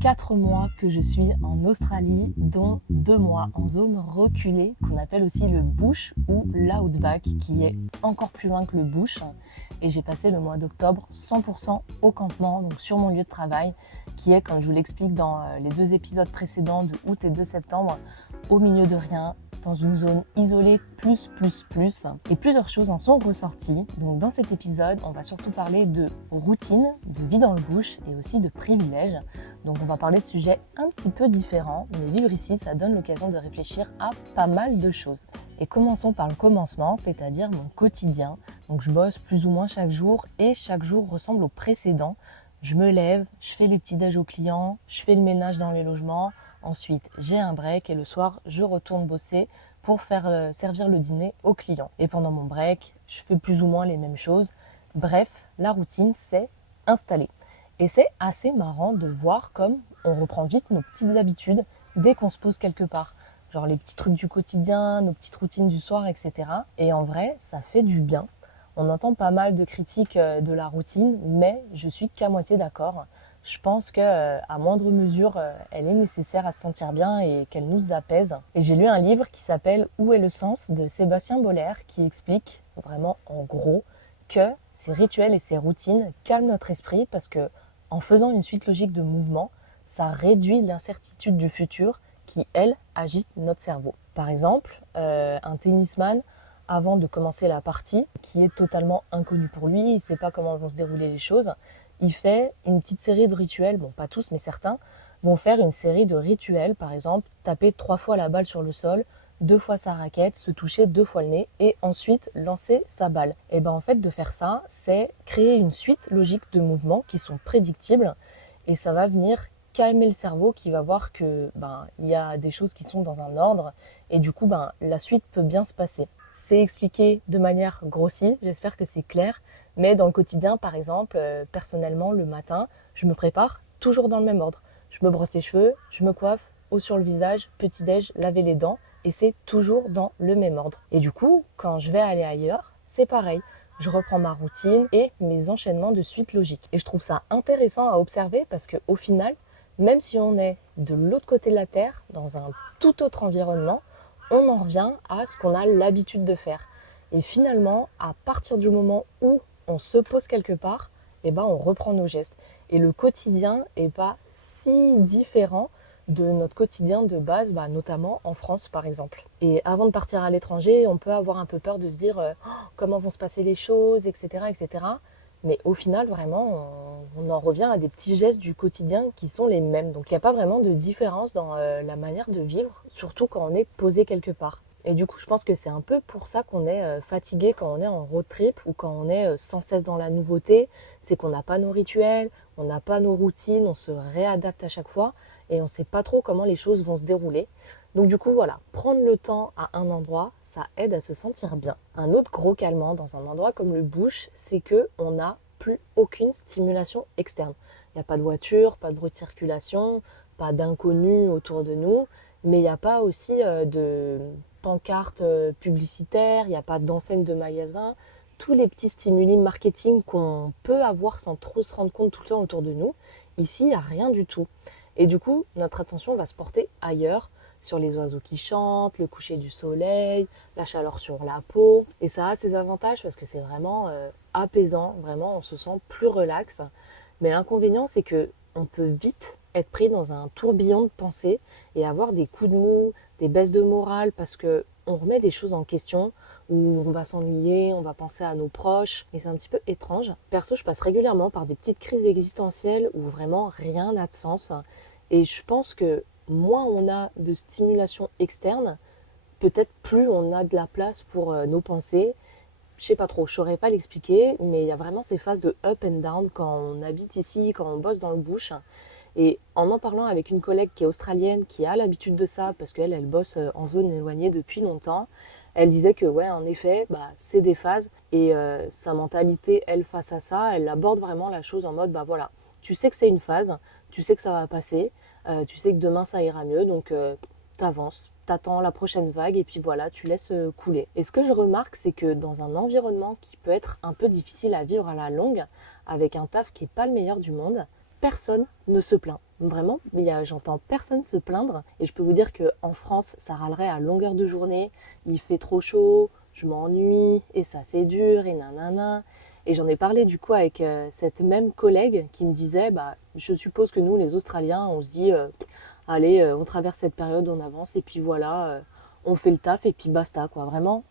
4 mois que je suis en Australie, dont 2 mois en zone reculée, qu'on appelle aussi le bush ou l'outback, qui est encore plus loin que le bush. Et j'ai passé le mois d'octobre 100% au campement, donc sur mon lieu de travail, qui est, comme je vous l'explique dans les 2 épisodes précédents de août et de septembre, au milieu de rien, dans une zone isolée plus. Et plusieurs choses en sont ressorties. Donc dans cet épisode, on va surtout parler de routine, de vie dans le bush et aussi de privilèges. Donc on va parler de sujets un petit peu différents, mais vivre ici, ça donne l'occasion de réfléchir à pas mal de choses. Et commençons par le commencement, c'est-à-dire mon quotidien. Donc je bosse plus ou moins chaque jour et chaque jour ressemble au précédent. Je me lève, je fais les petits déj aux clients, je fais le ménage dans les logements. Ensuite, j'ai un break et le soir, je retourne bosser pour faire servir le dîner aux clients. Et pendant mon break, je fais plus ou moins les mêmes choses. Bref, la routine s'est installée. Et c'est assez marrant de voir comme on reprend vite nos petites habitudes dès qu'on se pose quelque part. Genre les petits trucs du quotidien, nos petites routines du soir, etc. Et en vrai, ça fait du bien. On entend pas mal de critiques de la routine, mais je suis qu'à moitié d'accord. Je pense qu'à moindre mesure, elle est nécessaire à se sentir bien et qu'elle nous apaise. Et j'ai lu un livre qui s'appelle Où est le sens de Sébastien Boller qui explique vraiment en gros que ces rituels et ces routines calment notre esprit parce que en faisant une suite logique de mouvements, ça réduit l'incertitude du futur qui, elle, agite notre cerveau. Par exemple, un tennisman, avant de commencer la partie, qui est totalement inconnu pour lui, il ne sait pas comment vont se dérouler les choses, il fait une petite série de rituels, bon pas tous mais certains, vont faire une série de rituels, par exemple taper 3 fois la balle sur le sol, 2 fois sa raquette, se toucher 2 fois le nez et ensuite lancer sa balle. Et ben en fait de faire ça, c'est créer une suite logique de mouvements qui sont prédictibles et ça va venir calmer le cerveau qui va voir que il y a des choses qui sont dans un ordre et du coup la suite peut bien se passer. C'est expliqué de manière grossière, j'espère que c'est clair, mais dans le quotidien par exemple, personnellement le matin, je me prépare toujours dans le même ordre. Je me brosse les cheveux, je me coiffe, eau sur le visage, petit-déj, laver les dents et c'est toujours dans le même ordre. Et du coup, quand je vais aller ailleurs, c'est pareil. Je reprends ma routine et mes enchaînements de suite logiques. Et je trouve ça intéressant à observer parce qu'au final, même si on est de l'autre côté de la Terre, dans un tout autre environnement, on en revient à ce qu'on a l'habitude de faire. Et finalement, à partir du moment où on se pose quelque part, on reprend nos gestes. Et le quotidien n'est pas si différent de notre quotidien de base, notamment en France par exemple. Et avant de partir à l'étranger, on peut avoir un peu peur de se dire comment vont se passer les choses, etc. etc. Mais au final, vraiment, on en revient à des petits gestes du quotidien qui sont les mêmes. Donc il n'y a pas vraiment de différence dans la manière de vivre, surtout quand on est posé quelque part. Et du coup, je pense que c'est un peu pour ça qu'on est fatigué quand on est en road trip ou quand on est sans cesse dans la nouveauté. C'est qu'on n'a pas nos rituels, on n'a pas nos routines, on se réadapte à chaque fois et on ne sait pas trop comment les choses vont se dérouler. Donc du coup, voilà, prendre le temps à un endroit, ça aide à se sentir bien. Un autre gros calmant dans un endroit comme le bush, c'est qu'on n'a plus aucune stimulation externe. Il n'y a pas de voiture, pas de bruit de circulation, pas d'inconnus autour de nous, mais il n'y a pas aussi de pancartes publicitaires, il n'y a pas d'enseigne de magasin. Tous les petits stimuli marketing qu'on peut avoir sans trop se rendre compte tout le temps autour de nous, ici, il n'y a rien du tout. Et du coup, notre attention va se porter ailleurs, sur les oiseaux qui chantent, le coucher du soleil, la chaleur sur la peau. Et ça a ses avantages parce que c'est vraiment apaisant, vraiment on se sent plus relax. Mais l'inconvénient, c'est que on peut vite être pris dans un tourbillon de pensées et avoir des coups de mou, des baisses de morale parce que on remet des choses en question, où on va s'ennuyer, on va penser à nos proches, et c'est un petit peu étrange. Perso, je passe régulièrement par des petites crises existentielles où vraiment rien n'a de sens. Et je pense que moins on a de stimulation externe, peut-être plus on a de la place pour nos pensées. Je sais pas trop, je saurais pas l'expliquer, mais il y a vraiment ces phases de up and down quand on habite ici, quand on bosse dans le bush. Et en parlant avec une collègue qui est australienne, qui a l'habitude de ça, parce qu'elle, elle bosse en zone éloignée depuis longtemps, elle disait que ouais, en effet, c'est des phases. Et sa mentalité, elle, face à ça, elle aborde vraiment la chose en mode, voilà, tu sais que c'est une phase, tu sais que ça va passer, tu sais que demain ça ira mieux, donc t'avances, t'attends la prochaine vague et puis voilà, tu laisses couler. Et ce que je remarque, c'est que dans un environnement qui peut être un peu difficile à vivre à la longue, avec un taf qui n'est pas le meilleur du monde, personne ne se plaint. Vraiment, j'entends personne se plaindre. Et je peux vous dire qu'en France, ça râlerait à longueur de journée. Il fait trop chaud, je m'ennuie, et ça c'est dur, et nanana. Et j'en ai parlé du coup avec cette même collègue qui me disait, je suppose que nous, les Australiens, on se dit, allez, on traverse cette période, on avance, et puis voilà, on fait le taf, et puis basta, quoi. Vraiment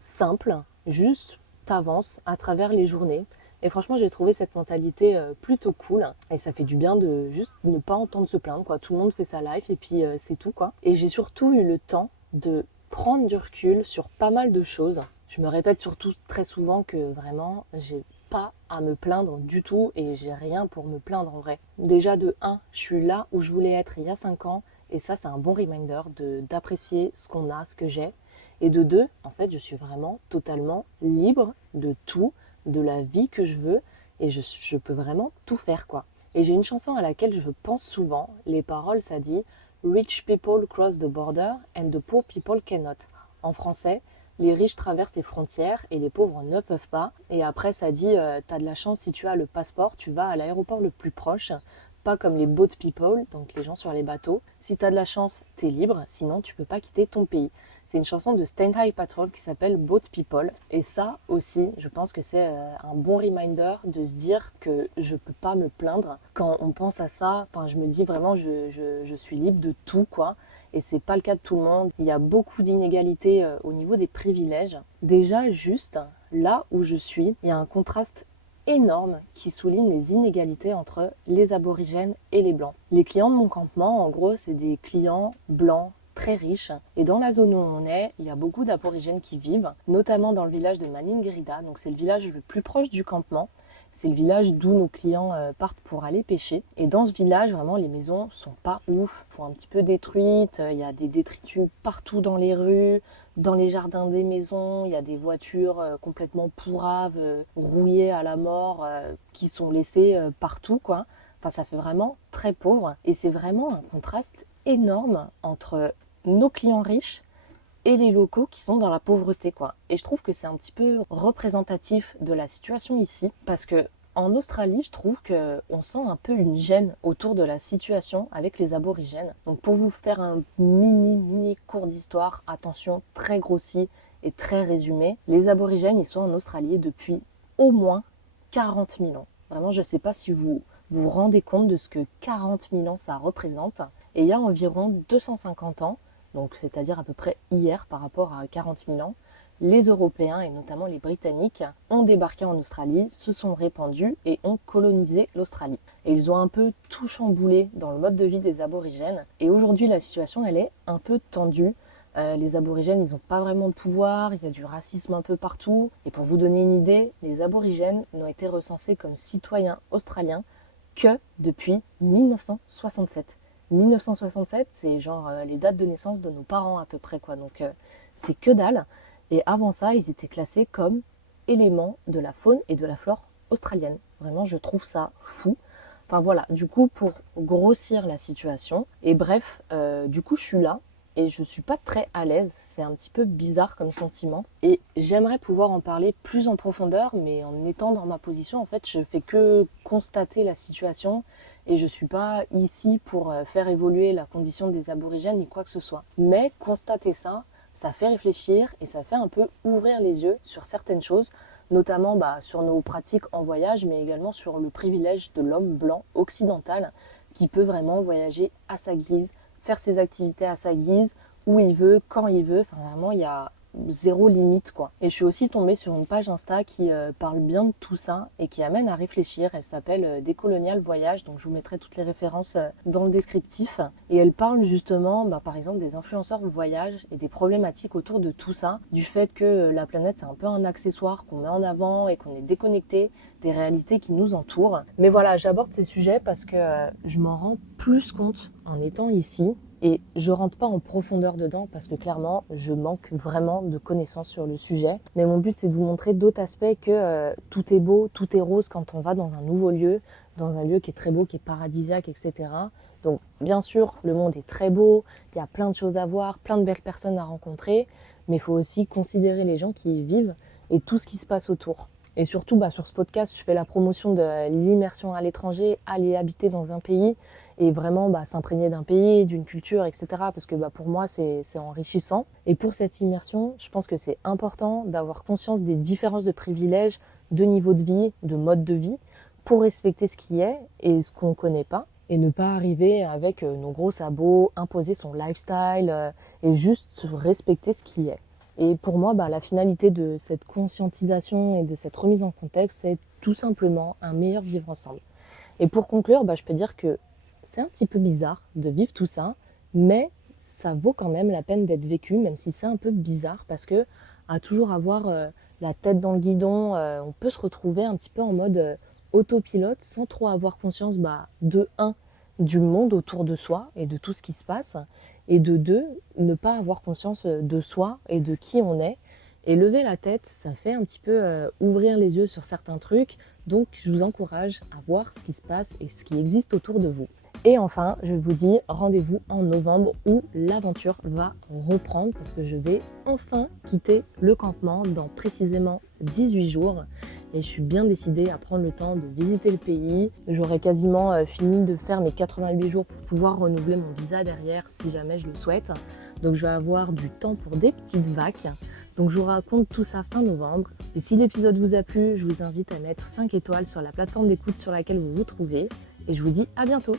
simple, juste t'avances à travers les journées. Et franchement, j'ai trouvé cette mentalité plutôt cool. Et ça fait du bien de juste ne pas entendre se plaindre, quoi. Tout le monde fait sa life et puis c'est tout, quoi. Et j'ai surtout eu le temps de prendre du recul sur pas mal de choses. Je me répète surtout très souvent que vraiment, j'ai pas à me plaindre du tout et j'ai rien pour me plaindre en vrai. Déjà de 1, je suis là où je voulais être il y a 5 ans et ça c'est un bon reminder d'apprécier ce qu'on a, ce que j'ai. Et de 2, en fait, je suis vraiment totalement libre de tout, de la vie que je veux et je peux vraiment tout faire, quoi. Et j'ai une chanson à laquelle je pense souvent. Les paroles, ça dit « Rich people cross the border and the poor people cannot ». En français, les riches traversent les frontières et les pauvres ne peuvent pas. Et après, ça dit t'as de la chance si tu as le passeport, tu vas à l'aéroport le plus proche. Pas comme les boat people, donc les gens sur les bateaux. Si t'as de la chance, t'es libre, sinon tu peux pas quitter ton pays. C'est une chanson de Stand High Patrol qui s'appelle Boat People. Et ça aussi, je pense que c'est un bon reminder de se dire que je peux pas me plaindre. Quand on pense à ça, je me dis vraiment je suis libre de tout, quoi. Et c'est pas le cas de tout le monde. Il y a beaucoup d'inégalités au niveau des privilèges. Déjà, juste là où je suis, il y a un contraste énorme qui souligne les inégalités entre les aborigènes et les blancs. Les clients de mon campement, en gros, c'est des clients blancs très riches. Et dans la zone où on est, il y a beaucoup d'aborigènes qui vivent, notamment dans le village de Maningrida. Donc c'est le village le plus proche du campement. C'est le village d'où nos clients partent pour aller pêcher. Et dans ce village, vraiment, les maisons sont pas ouf, sont un petit peu détruites. Il y a des détritus partout dans les rues, dans les jardins des maisons. Il y a des voitures complètement pourraves, rouillées à la mort, qui sont laissées partout, quoi. Enfin, ça fait vraiment très pauvre. Et c'est vraiment un contraste énorme entre nos clients riches et les locaux qui sont dans la pauvreté, quoi. Et je trouve que c'est un petit peu représentatif de la situation ici, parce que en Australie, je trouve que on sent un peu une gêne autour de la situation avec les aborigènes. Donc pour vous faire un mini cours d'histoire, attention, très grossi et très résumé, les aborigènes, ils sont en Australie depuis au moins 40 000 ans. Vraiment, je sais pas si vous vous rendez compte de ce que 40 000 ans ça représente. Et il y a environ 250 ans, donc c'est-à-dire à peu près hier par rapport à 40 000 ans, les Européens et notamment les Britanniques ont débarqué en Australie, se sont répandus et ont colonisé l'Australie. Et ils ont un peu tout chamboulé dans le mode de vie des aborigènes. Et aujourd'hui, la situation, elle est un peu tendue. Les aborigènes, ils n'ont pas vraiment de pouvoir, il y a du racisme un peu partout. Et pour vous donner une idée, les aborigènes n'ont été recensés comme citoyens australiens que depuis 1967. 1967, c'est genre les dates de naissance de nos parents à peu près, quoi. Donc c'est que dalle. Et avant ça, ils étaient classés comme éléments de la faune et de la flore australienne. Vraiment, je trouve ça fou. Enfin voilà, du coup, pour grossir la situation. Et bref, du coup, je suis là et je suis pas très à l'aise. C'est un petit peu bizarre comme sentiment. Et j'aimerais pouvoir en parler plus en profondeur, mais en étant dans ma position, en fait, je fais que constater la situation. Et je suis pas ici pour faire évoluer la condition des aborigènes ni quoi que ce soit. Mais constater ça, ça fait réfléchir et ça fait un peu ouvrir les yeux sur certaines choses, notamment sur nos pratiques en voyage, mais également sur le privilège de l'homme blanc occidental qui peut vraiment voyager à sa guise, faire ses activités à sa guise, où il veut, quand il veut. Enfin, vraiment, il y a zéro limite, quoi. Et je suis aussi tombée sur une page Insta qui parle bien de tout ça et qui amène à réfléchir. Elle s'appelle Décolonial Voyage, donc je vous mettrai toutes les références dans le descriptif. Et elle parle justement, par exemple, des influenceurs voyage et des problématiques autour de tout ça, du fait que la planète c'est un peu un accessoire qu'on met en avant et qu'on est déconnecté des réalités qui nous entourent. Mais voilà, j'aborde ces sujets parce que je m'en rends plus compte en étant ici. Et je rentre pas en profondeur dedans parce que clairement, je manque vraiment de connaissances sur le sujet. Mais mon but, c'est de vous montrer d'autres aspects que tout est beau, tout est rose quand on va dans un nouveau lieu, dans un lieu qui est très beau, qui est paradisiaque, etc. Donc, bien sûr, le monde est très beau, il y a plein de choses à voir, plein de belles personnes à rencontrer, mais il faut aussi considérer les gens qui y vivent et tout ce qui se passe autour. Et surtout, sur ce podcast, je fais la promotion de l'immersion à l'étranger, aller habiter dans un pays. et vraiment s'imprégner d'un pays, d'une culture, etc. Parce que pour moi, c'est enrichissant. Et pour cette immersion, je pense que c'est important d'avoir conscience des différences de privilèges, de niveau de vie, de mode de vie, pour respecter ce qui est et ce qu'on ne connaît pas, et ne pas arriver avec nos gros sabots, imposer son lifestyle et juste respecter ce qui est. Et pour moi, la finalité de cette conscientisation et de cette remise en contexte, c'est tout simplement un meilleur vivre ensemble. Et pour conclure, je peux dire que c'est un petit peu bizarre de vivre tout ça, mais ça vaut quand même la peine d'être vécu, même si c'est un peu bizarre, parce que à toujours avoir la tête dans le guidon, on peut se retrouver un petit peu en mode autopilote sans trop avoir conscience de du monde autour de soi et de tout ce qui se passe, et de deux, ne pas avoir conscience de soi et de qui on est. Et lever la tête, ça fait un petit peu ouvrir les yeux sur certains trucs, donc je vous encourage à voir ce qui se passe et ce qui existe autour de vous. Et enfin, je vous dis rendez-vous en novembre où l'aventure va reprendre parce que je vais enfin quitter le campement dans précisément 18 jours. Et je suis bien décidée à prendre le temps de visiter le pays. J'aurai quasiment fini de faire mes 88 jours pour pouvoir renouveler mon visa derrière si jamais je le souhaite. Donc je vais avoir du temps pour des petites vacances. Donc je vous raconte tout ça fin novembre. Et si l'épisode vous a plu, je vous invite à mettre 5 étoiles sur la plateforme d'écoute sur laquelle vous vous trouvez. Et je vous dis à bientôt.